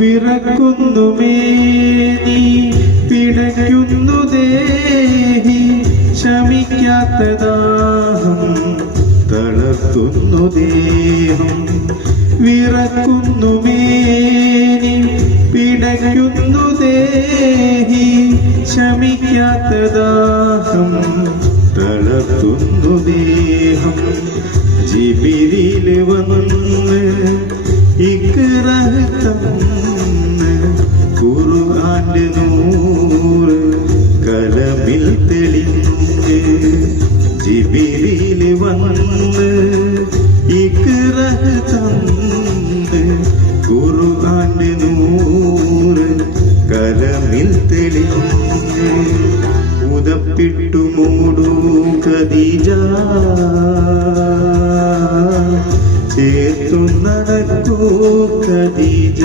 വിറക്കുന്നു മേനി പിടയ്ക്കുന്നു ദേഹി ശമിക്കാത്ത ദാഹം തളർത്തുന്നു ദേഹം വിറക്കുന്നു മേനി പിടയ്ക്കുന്നു ദേഹി ശമിക്കാത്ത ദാഹം തളർത്തുന്നു ദേഹം ജിബിരിയിൽ വന്ന് ഇക്റഹ് തന്ന് ഖുർആന്റെ നൂറ് കലമിൽ തെളിഞ്ഞ് ജിബിരിയിൽ വന്ന് ഇക്റഹ് തന്ന് ഖുർആന്റെ നൂറ് കലമിൽ തെളിഞ്ഞ് ഉദപ്പിട്ടു മൂടൂ ഖദീജ ചേർത്തു നടക്കൂ ഖദീജ.